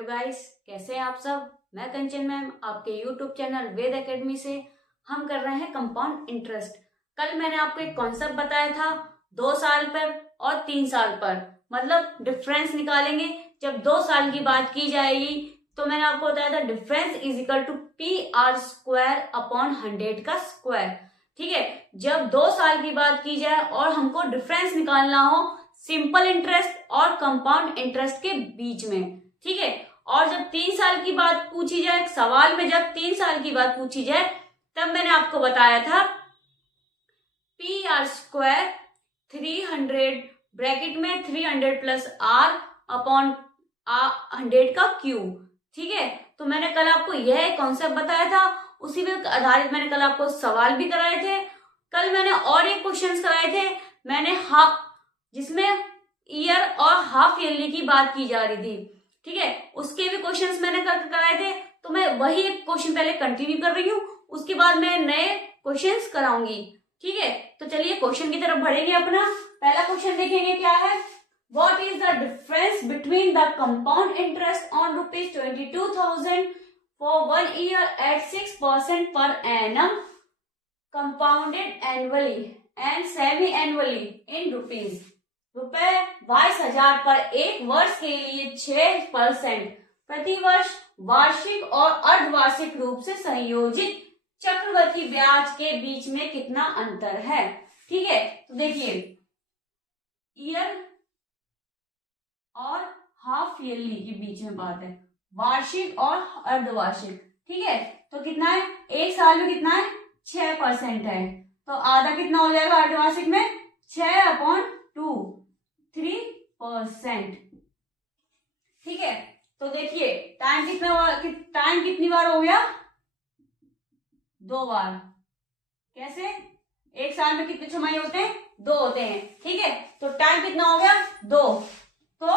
Hello guys, कैसे हैं आप सब। मैं कंचन मैम आपके यूट्यूब चैनल वेद एकेडमी से हम कर रहे हैं कंपाउंड इंटरेस्ट। कल मैंने आपको एक कॉन्सेप्ट बताया था 2 साल पर और 3 साल पर, मतलब डिफरेंस निकालेंगे। जब 2 साल की बात की जाएगी तो मैंने आपको बताया था difference is equal to PR² upon 100 का स्क्वायर। ठीक है, जब 2 साल की बात की जाए और हमको डिफरेंस निकालना हो सिंपल इंटरेस्ट और कंपाउंड इंटरेस्ट के बीच में, ठीक है। और जब 3 साल की बात पूछी जाए, सवाल में जब 3 साल की बात पूछी जाए तब मैंने आपको बताया था PR² 300 ब्रैकेट में 300 प्लस R अपॉन 100 का क्यूब। ठीक है, तो मैंने कल आपको यह कॉन्सेप्ट बताया था, उसी पे आधारित मैंने कल आपको सवाल भी कराए थे। कल मैंने और एक क्वेश्चंस कराए थे, मैंने जिसमें ईयर और हाफ ईयरली की बात की जा रही थी। ठीक है, उसके भी क्वेश्चंस मैंने कराए थे, तो मैं वही एक क्वेश्चन पहले कंटिन्यू कर रही हूँ, उसके बाद मैं नए क्वेश्चंस कराऊंगी। ठीक है, तो चलिए क्वेश्चन की तरफ बढ़ेंगे। अपना पहला क्वेश्चन देखेंगे क्या है। What is the difference between the compound interest on ₹22,000 for 1 year at 6% per annum compounded annually and semi annually in rupees. रुपए 22,000 पर एक वर्ष के लिए 6% प्रति वर्ष वार्षिक और अर्धवार्षिक रूप से संयोजित चक्रवृद्धि ब्याज के बीच में कितना अंतर है। ठीक है, तो देखिए ईयर और हाफ ईयरली के बीच में बात है, वार्षिक और अर्धवार्षिक। ठीक है, तो कितना है, एक साल में कितना है 6% है, तो आधा कितना हो जाएगा अर्धवार्षिक में 6/2 3%। ठीक है, तो देखिए टाइम कितनी बार हो गया, 2 बार। कैसे, एक साल में कितने छमाही होते हैं, 2 होते हैं। ठीक है, तो टाइम कितना हो गया 2, तो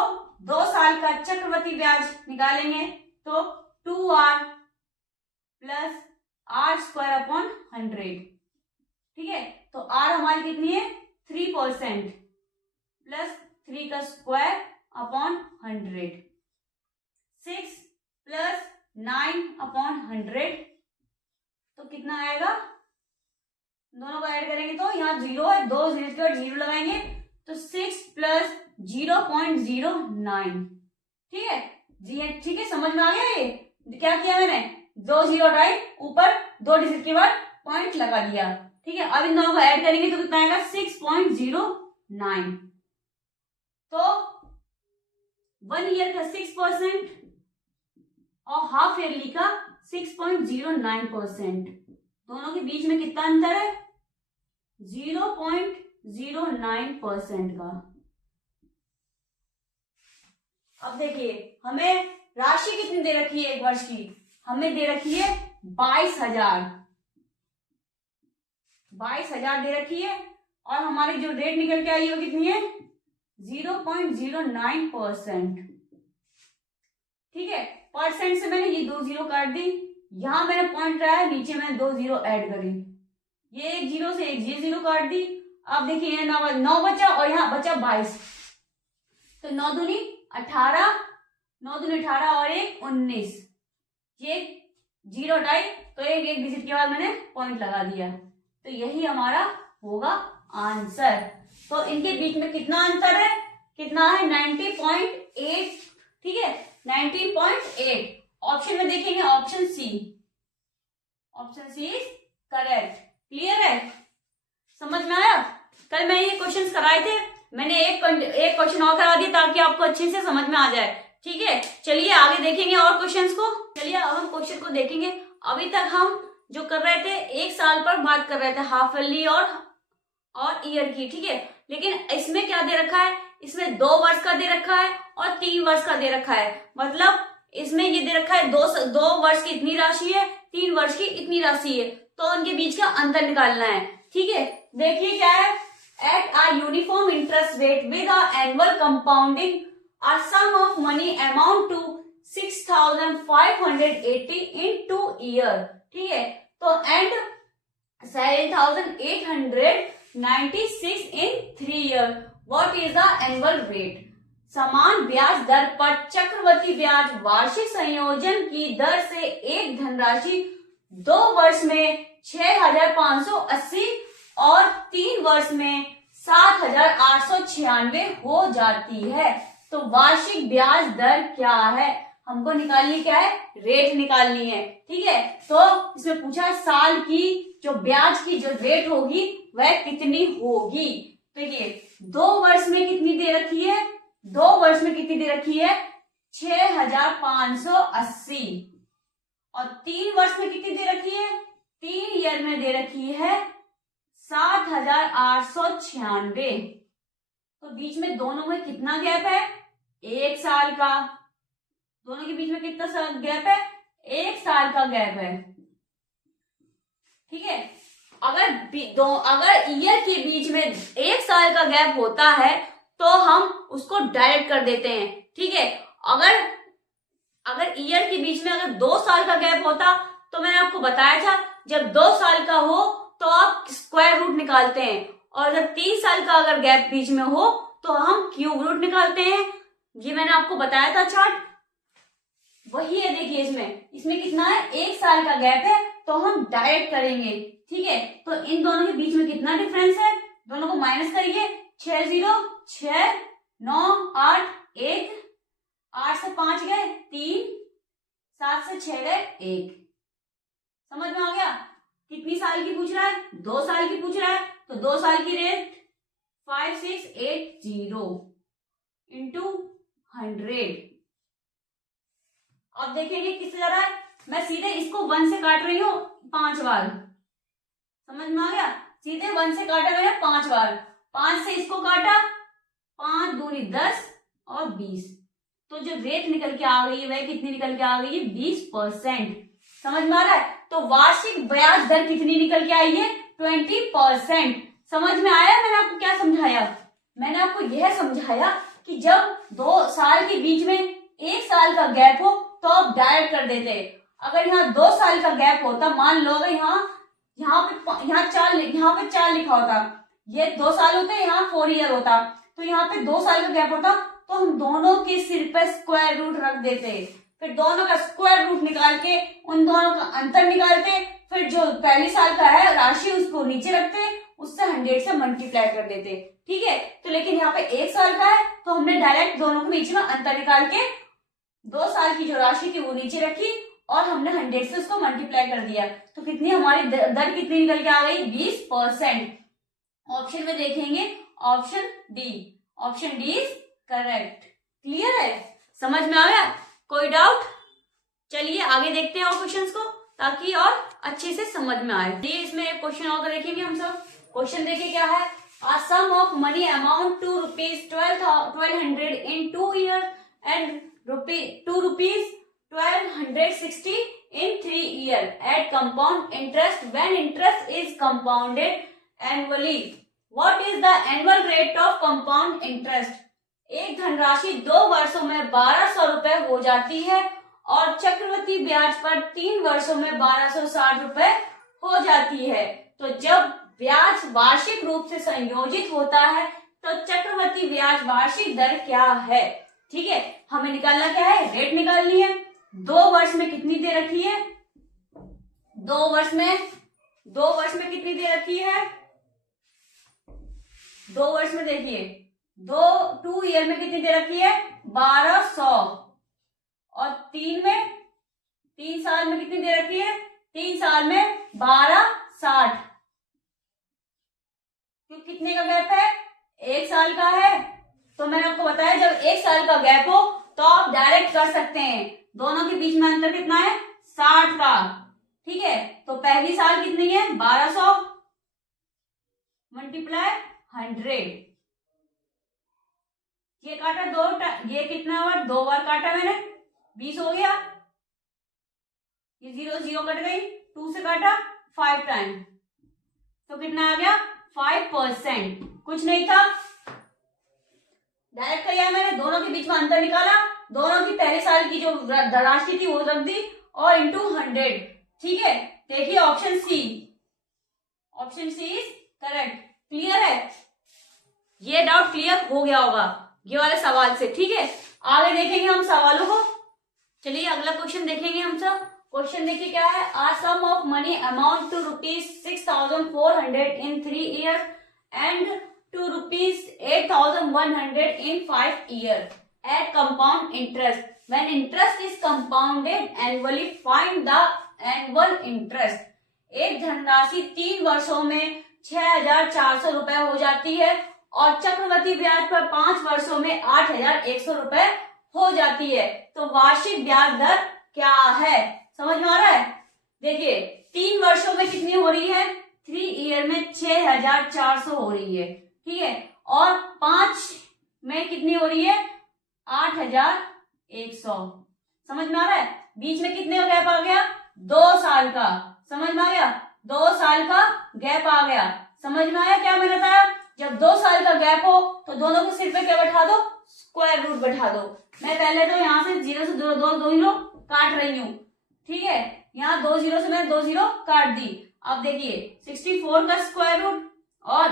2 साल का चक्रवृद्धि ब्याज निकालेंगे तो 2R प्लस R² अपॉन 100। ठीक है, तो R हमारी कितनी है 3% प्लस 3 का स्क्वायर अपॉन 100, 6 प्लस 9 अपॉन 100, तो कितना आएगा, दोनों को ऐड करेंगे तो यहाँ 0 है, 2 0 के बाद 0 लगाएंगे तो 6 प्लस 0.09। ठीक है जी, ठीक है, समझ में आ गया। ये क्या किया मैंने, 2 0 हटाई, ऊपर 2 डिजिट के बाद पॉइंट लगा दिया। ठीक है, अब इन दोनों को ऐड करेंगे तो कितना आएगा 6.09। तो 1 ईयर का 6% और हाफ ईयरली का 6.09%, दोनों के बीच में कितना अंतर है 0.09% का। अब देखिए हमें राशि कितनी दे रखी है एक वर्ष की, हमें दे रखी है 22,000 दे रखी है, और हमारी जो रेट निकल के आई है वो कितनी है 0.09%। ठीक है, परसेंट से मैंने ये 2 0 काट दी, यहां मैंने पॉइंट रहा है, नीचे मैंने 2 0 ऐड करी, ये एक 0 से एक 0 काट दी। अब देखिए 9 बचा और यहाँ बचा 22, तो 9 दूनी 18, 9 दूनी 18 और 1 19, ये 0 हटाई तो एक डिजिट के बाद मैंने पॉइंट लगा दिया, तो यही हमारा होगा आंसर। तो इनके बीच में कितना अंतर है, कितना है 90.8। ठीक है, 19.8। ऑप्शन में देखेंगे option C is correct. Clear है, समझ में आया। कल मैंने ये क्वेश्चंस कराए थे, मैंने एक क्वेश्चन और करा दिया ताकि आपको अच्छे से समझ में आ जाए। ठीक है, चलिए आगे देखेंगे और क्वेश्चंस को। चलिए अब हम क्वेश्चन को देखेंगे। अभी तक हम जो कर रहे थे एक साल पर बात कर रहे थे, हाफ ईयरली और ईयर की। ठीक है, लेकिन इसमें क्या दे रखा है, इसमें 2 वर्ष का दे रखा है और 3 वर्ष का दे रखा है। मतलब इसमें ये दे रखा है 2 वर्ष की इतनी राशि है, 3 वर्ष की इतनी राशि है, तो उनके बीच का अंतर निकालना है। ठीक है, देखिए क्या है, at a uniform interest rate with annual compounding a sum of money amount to 6,580 in 2 year। ठीक है, तो and 7,896 in 3 year, what is the annual rate। समान ब्याज दर पर चक्रवृद्धि ब्याज वार्षिक संयोजन की दर से एक धनराशि 2 वर्ष में 6,580 और 3 वर्ष में 7,896 हो जाती है। तो वार्षिक ब्याज दर क्या है, हमको निकालनी क्या है, रेट निकालनी है। ठीक है, तो इसमें पूछा साल की जो ब्याज की जो रेट होगी वह कितनी होगी। तो ये 2 वर्ष में कितनी दे रखी है, 2 वर्ष में कितनी दे रखी है 6,580 और 3 वर्ष में कितनी दे रखी है, 3 ईयर में दे रखी है 7,896। तो बीच में दोनों में कितना गैप है, 1 साल का। दोनों के बीच में कितना गैप है, 1 साल का गैप है। ठीक है, अगर ईयर के बीच में 1 साल का गैप होता है तो हम उसको डायरेक्ट कर देते हैं। ठीक है, अगर ईयर के बीच में अगर 2 साल का गैप होता तो मैंने आपको बताया था जब 2 साल का हो तो आप स्क्वायर रूट निकालते हैं, और जब 3 साल का अगर गैप बीच में हो तो हम क्यूब रूट निकालते हैं। ये मैंने आपको बताया था चार्ट, वही है। देखिए इसमें कितना है, 1 साल का गैप है तो हम डायरेक्ट करेंगे। ठीक है, तो इन दोनों के बीच में कितना डिफरेंस है, दोनों को माइनस करिए। 6 0 6 9 8 1 8 से 5 गए 3, 7 से 6 गए 1। समझ में आ गया, कितनी साल की पूछ रहा है, 2 साल की पूछ रहा है। तो 2 साल की रेट 5680 इंटू 100। अब देखेंगे किससे जा रहा है, मैं सीधे इसको 1 से काट रही हूं 5 बार। समझ में आ गया, सीधे 1 से काटा गया 5 बार। 5 से इसको काटा, 5 दूनी 10 और 20। तो जो रेट निकल के आ गई है वह कितनी निकल के आ गई है, 20%। समझ में आ रहा है, तो वार्षिक ब्याज दर कितनी निकल के आई है, 20%। समझ में आया मैंने आपको क्या समझाया, मैंने आपको यह समझाया कि जब 2 साल के बीच में 1 साल का गैप हो तो आप डायरेक्ट कर देते। अगर यहाँ 2 साल का गैप होता, मान लो अगर यहाँ पे 4 लिखा होता, ये 2 साल होते, यहाँ 4 ईयर होता, तो यहाँ पे 2 साल का गैप होता तो हम दोनों के सिर पे स्क्वायर रूट रख देते, फिर दोनों का स्क्वायर रूट निकाल के उन दोनों का अंतर निकालते, फिर जो पहले साल का है राशि उसको नीचे रखते, उससे 100 से मल्टीप्लाई कर देते। ठीक है, तो लेकिन यहाँ पे 1 साल का है तो हमने डायरेक्ट दोनों के बीच में अंतर निकाल के 2 साल की जो राशि थी वो नीचे रखी और हमने 100 से उसको मल्टीप्लाई कर दिया। तो कितनी हमारी दर कितनी निकल के आ गई, 20%। ऑप्शन में देखेंगे option D is correct. Clear है, समझ में आ गया, कोई डाउट। चलिए आगे देखते हैं और क्वेश्चंस को, ताकि और अच्छे से समझ में आए। ये इसमें एक क्वेश्चन और देखेंगे हम सब। क्वेश्चन देखिए क्या है, a sum of money amount to rupees 1200 in 2 years and rupees 1260 in 3 years at compound interest when interest is compounded annually. What is the annual rate of compound interest? एक धनराशि 2 वर्षों में 1200 रुपए हो जाती है और चक्रवृद्धि ब्याज पर 3 वर्षों में 1260 रुपए हो जाती है। तो जब ब्याज वार्षिक रूप से संयोजित होता है तो चक्रवृद्धि ब्याज वार्षिक दर क्या है। ठीक है, हमें निकालना क्या है, रेट निकालनी है। 2 वर्ष में कितनी दे रखी है, 2 वर्ष में कितनी दे रखी है, 2 वर्ष में देखिए 2 ईयर में कितनी दे रखी है, 1200 और 3 साल में कितनी दे रखी है, 3 साल में 1260। क्यों, कितने का गैप है, 1 साल का है। तो मैंने आपको बताया जब 1 साल का गैप हो तो आप डायरेक्ट कर सकते हैं। दोनों के बीच में अंतर कितना है, 60 का। ठीक है, तो पहली साल कितनी है, 1200 मल्टीप्लाई 100। ये काटा ये कितना हुआ, 2 बार काटा मैंने, 20 हो गया। ये 0 0 कट गई, 2 से काटा 5 टाइम, तो कितना आ गया, 5%। कुछ नहीं था, डायरेक्ट किया मैंने, दोनों के बीच में अंतर निकाला, दोनों की पहले साल की जो राशि थी वो रख दी और इंटू 100। ठीक है, देखिए option C is correct. Clear है, ये डाउट क्लियर हो गया होगा। ये वाले सवाल से, ठीक है। आगे देखेंगे हम सवालों को। चलिए अगला क्वेश्चन देखेंगे हम सब। क्वेश्चन देखिए क्या है। A sum of money amount to ₹6,400 in 3 years and to ₹8,100 in 5 years at compound interest. When interest is compounded annually, find the annual interest. एक धनराशि 3 वर्षों में 6,400 रुपए हो जाती है और चक्रवृद्धि ब्याज पर 5 वर्षों में 8,100 रुपए हो जाती है, तो वार्षिक ब्याज दर क्या है? समझ में आ रहा है? देखिए 3 वर्षों में कितनी हो रही है? 3 ईयर में 6,400 हो रही है, ठीक है। और 5 में कितनी हो रही है? 8,100। समझ में आ रहा है? बीच में कितने का गैप आ गया? 2 साल का। समझ में आ गया? 2 साल का गैप आ गया। समझ में आया क्या मैंने बताया? जब 2 साल का गैप हो तो दोनों के सिर पे क्या बैठा दो? स्क्वायर रूट बैठा दो। मैं पहले तो यहाँ से 0 से 2 जीरो काट रही हूँ, ठीक है। यहाँ 2 जीरो से मैं 2 जीरो काट दी। अब देखिए 64 का स्क्वायर रूट और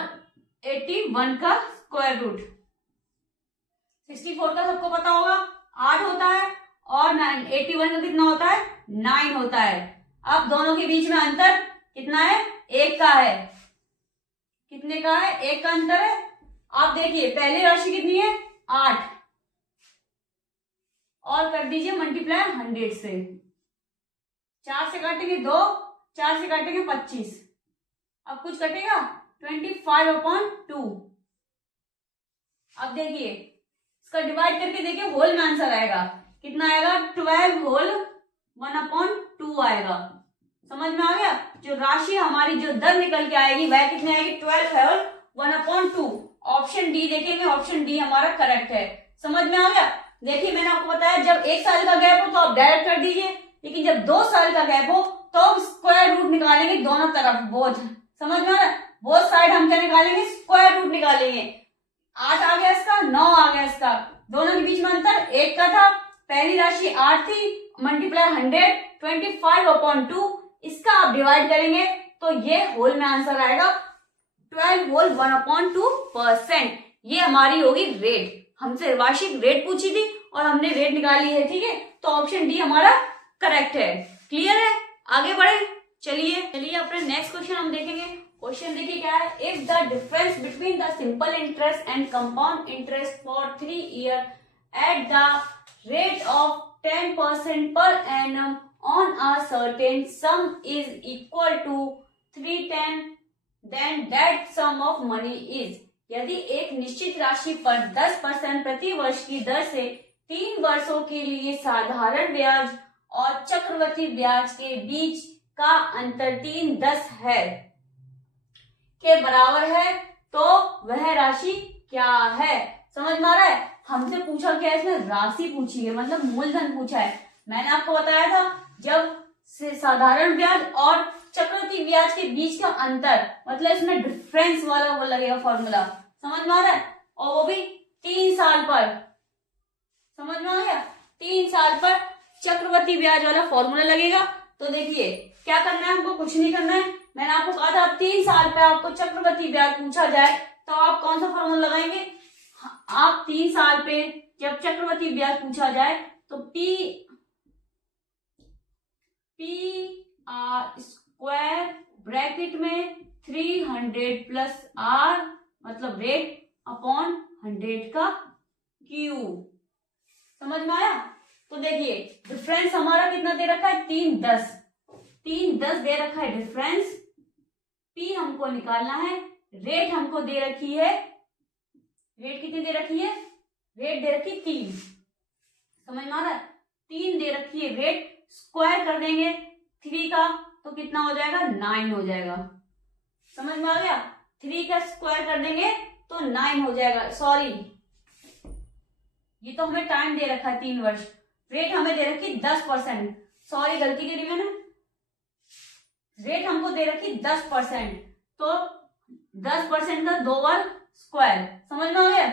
81 का स्क्वायर रूट। 64 का सबको पता होगा 8 होता है और 81 का कितना होता है? 9 होता है। अब दोनों के बीच में अंतर कितना है? 1 का है। कितने का है? 1 का अंतर है। आप देखिए पहली राशि कितनी है? 8 और कर दीजिए मल्टीप्लाई 100 से। 4 से काटेंगे 2, 4 से काटेंगे 25। अब कुछ कटेगा? 25/2। अब देखिए इसका डिवाइड करके देखिए होल में आंसर आएगा। कितना आएगा? 12 होल 1/2 आएगा। समझ में आ गया? जो राशि हमारी जो दर निकल के आएगी वह कितनी आएगी? 12 होल 1/2। ऑप्शन डी देखेंगे, ऑप्शन डी हमारा करेक्ट है। समझ में आ गया? देखिए मैंने आपको बताया जब 1 साल का गैप हो तो आप डायरेक्ट कर दीजिए, लेकिन जब 2 साल का गैप हो तो हम स्क्वायर रूट निकालेंगे दोनों तरफ, बोथ। समझ में आ रहा है? बोथ साइड हम क्या निकालेंगे? स्क्वायर रूट निकालेंगे। 8 आ गया इसका, 9 आ गया इसका। दोनों के बीच में अंतर 1 का था। पहली राशि 8 थी, मल्टीप्लाई 100, 25/2। इसका आप डिवाइड करेंगे तो ये होल में आंसर आएगा 12 होल 1/2%। ये हमारी होगी रेट। हमसे वार्षिक रेट पूछी थी और हमने रेट निकाली है, ठीक है। तो ऑप्शन डी हमारा करेक्ट है। क्लियर है? आगे बढ़े। चलिए अपने नेक्स्ट क्वेश्चन हम देखेंगे। क्वेश्चन देखिए क्या है। If the difference between the simple interest and compound interest for 3 years at the rate of 10% per annum on a certain sum is equal to 310, then that sum of money is। यदि एक निश्चित राशि पर 10% प्रति वर्ष की दर से 3 वर्षों के लिए साधारण ब्याज और चक्रवृद्धि ब्याज के बीच का अंतर 3/10 है के बराबर है, तो वह राशि क्या है? समझ में आ रहा है? हमसे पूछा क्या है? इसमें राशि पूछी है, मतलब मूलधन पूछा है। मैंने आपको बताया था जब साधारण ब्याज और चक्रवृद्धि ब्याज के बीच का अंतर, मतलब इसमें डिफरेंस वाला वो लगेगा फॉर्मूला। समझ में आ रहा है? और वो भी 3 साल पर। समझ में आ गया? 3 साल पर चक्रवृद्धि ब्याज वाला फॉर्मूला लगेगा। तो देखिए क्या करना है हमको? कुछ नहीं करना है। मैंने आपको कहा था 3 साल पे आपको चक्रवृद्धि ब्याज पूछा जाए तो आप कौन सा फॉर्मूला लगाएंगे? आप 3 साल पे जब चक्रवृद्धि ब्याज पूछा जाए तो पी आर स्क्वायर ब्रैकेट में 300 प्लस आर मतलब रेट अपॉन 100 का क्यूब। समझ में आया? तो देखिए डिफरेंस हमारा कितना दे रखा है? 3/10 दे रखा है डिफरेंस। पी हमको निकालना है। रेट हमको दे रखी है, रेट कितनी दे रखी है? रेट दे रखी 3। समझ में आ रहा है? 3 दे रखी है रेट। स्क्वायर कर देंगे 3 का तो कितना हो जाएगा? 9 हो जाएगा। समझ में आ गया? 3 का स्क्वायर कर देंगे तो 9 हो जाएगा। सॉरी, ये तो हमें टाइम दे रखा है 3 वर्ष। रेट हमें दे रखी 10%। सॉरी गलती करी मैंने। रेट हमको दे रखी 10%, तो 10% का 2 बार स्क्वायर। समझ में आ गया?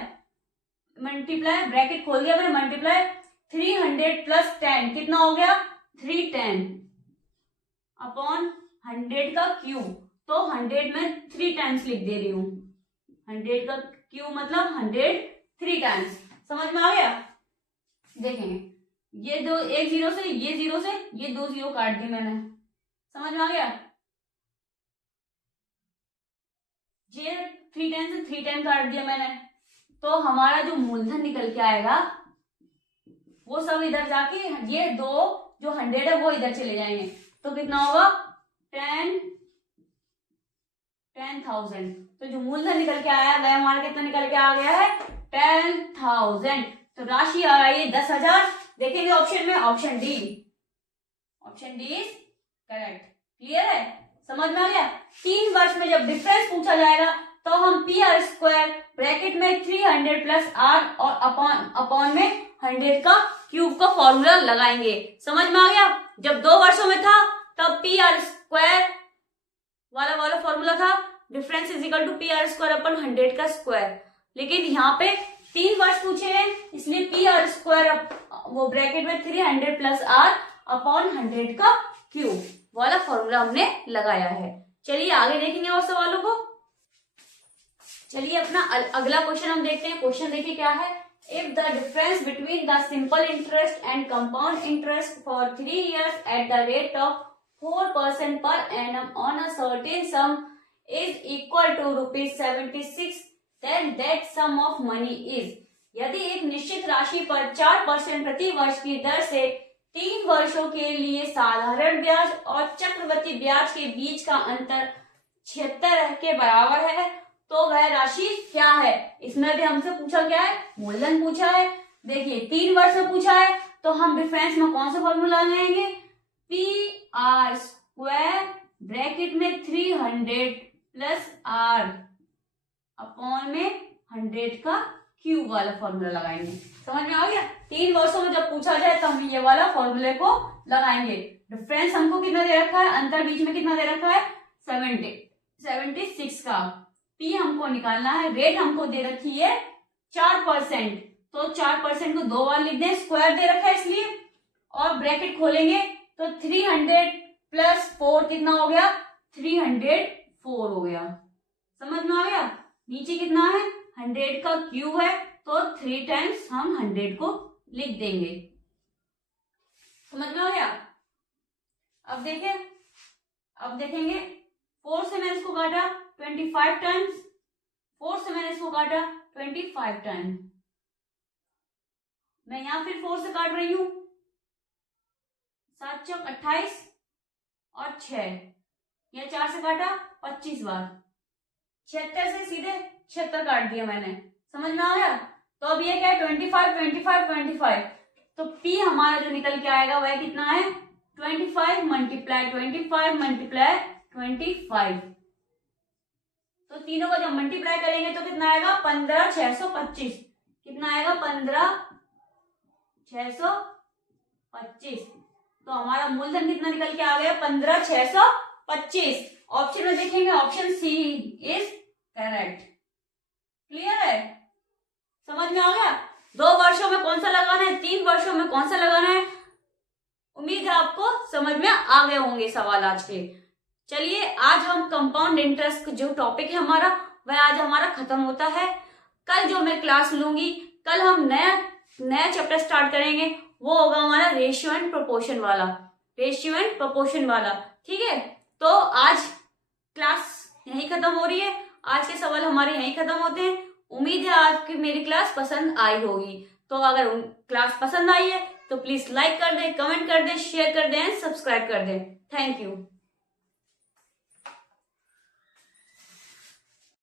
मल्टीप्लाई, ब्रैकेट खोल दिया मैंने, मल्टीप्लाई 300 प्लस 10 कितना हो गया? 310 अपॉन 100 का क्यूब। तो 100 में 3 टाइम्स लिख दे रही हूं। 100 का क्यूब मतलब 100 3 टाइम्स। समझ में आ गया? देखेंगे ये दो, एक जीरो से ये दो जीरो काट दी मैंने, समझ में आ गया? ये 310 से 310 काट दिया मैंने, तो हमारा जो मूलधन निकल के आएगा वो सब इधर जाके, ये दो जो 100 है वो इधर चले जाएंगे, तो कितना होगा 10,000। तो जो मूलधन निकल के आया वह हमारा कितना निकल के आ गया है 10,000। तो राशि आ रही है 10,000। देखेंगे ऑप्शन में, option D is correct. Clear है? समझ में आ गया? 3 वर्ष में जब डिफरेंस पूछा जाएगा तो हम पी आर स्क्वायर ब्रैकेट में 300 प्लस आर और अपॉन में 100 का क्यूब का फॉर्मूला लगाएंगे। समझ में आ गया? जब 2 वर्षों में था तब पी आर स्क्वायर वाला फॉर्मूला था, difference is equal to P R square upon 100 का स्क्वायर। लेकिन यहाँ पे 3 वर्ष पूछे हैं, इसलिए पी आर स्क्वायर वो ब्रैकेट में 300 प्लस आर अपॉन 100 का क्यूब वाला फॉर्मूला हमने लगाया है। चलिए आगे देखेंगे और सवालों को। चलिए अपना अगला क्वेश्चन हम देखते हैं। क्वेश्चन देखिए क्या है। If the difference between the simple interest and compound interest for 3 years at the rate of 4% per annum on a certain sum is equal to ₹76, then that sum of money is। यदि एक निश्चित राशि पर 4% प्रति वर्ष की दर से 3 वर्षों के लिए साधारण ब्याज और चक्रवृद्धि ब्याज के बीच का अंतर 76 के बराबर है, तो वह राशि क्या है? इसमें भी हमसे पूछा क्या है? मूलधन पूछा है। देखिए 3 वर्ष में पूछा है तो हम डिफरेंस में कौन सा फॉर्मूला लगाएंगे? पी आर स्क्वायर ब्रैकेट में 300 प्लस आर अपॉन में 100 का क्यूब वाला फॉर्मूला लगाएंगे। समझ में आ गया? 3 वर्षों में जब पूछा जाए तो हम ये वाला फॉर्मूले को लगाएंगे। डिफरेंस हमको कितना दे रखा है? अंतर बीच में कितना दे रखा है? 76 का। पी हमको निकालना है, रेट हमको दे रखी है 4%, तो 4% को 2 बार लिख दें, स्क्वायर दे रखा है इसलिए, और ब्रैकेट खोलेंगे तो 300 प्लस 4 कितना हो गया? 304 हो गया। समझ में आ गया? नीचे कितना है? 100 का क्यूब है, तो 3 टाइम्स हम 100 को लिख देंगे। समझ में आ गया? अब देखेंगे 4 से मैंने इसको काटा 25 टाइम्स, 4 से मैंने इसको काटा 25 टाइम। मैं यहां फिर 4 से काट रही हूं, 7 चौक 28 और 6, या 4 से काटा 25 बार, 76 से सीधे 76 काट दिया मैंने। समझ में आ गया? तो अब ये क्या है? 25, तो पी हमारा जो निकल के आएगा वह कितना है? 25 मल्टीप्लाई 25, तो तीनों को जब मल्टीप्लाई करेंगे तो कितना आएगा? 15,625। कितना आएगा? 15,625। तो हमारा मूलधन कितना निकल के आ गया? 15,625। ऑप्शन में देखेंगे, option C is correct. Clear है? समझ में आ गया? 2 वर्षों में कौन सा लगाना है, 3 वर्षों में कौन सा लगाना है? उम्मीद है आपको समझ में आ गए होंगे सवाल आज के। चलिए आज हम कंपाउंड इंटरेस्ट जो टॉपिक है हमारा वह आज हमारा खत्म होता है। कल जो मैं क्लास लूंगी, कल हम नया चैप्टर स्टार्ट करेंगे, वो होगा हमारा रेशियो एंड प्रोपोर्शन वाला। ठीक है? तो आज क्लास यहीं खत्म हो रही है, आज के सवाल हमारे यहीं खत्म होते हैं। उम्मीद है आपकी मेरी क्लास पसंद आई होगी। तो अगर क्लास पसंद आई है तो प्लीज लाइक कर दें, कमेंट कर दें, शेयर कर दें, सब्सक्राइब कर दें। Thank you.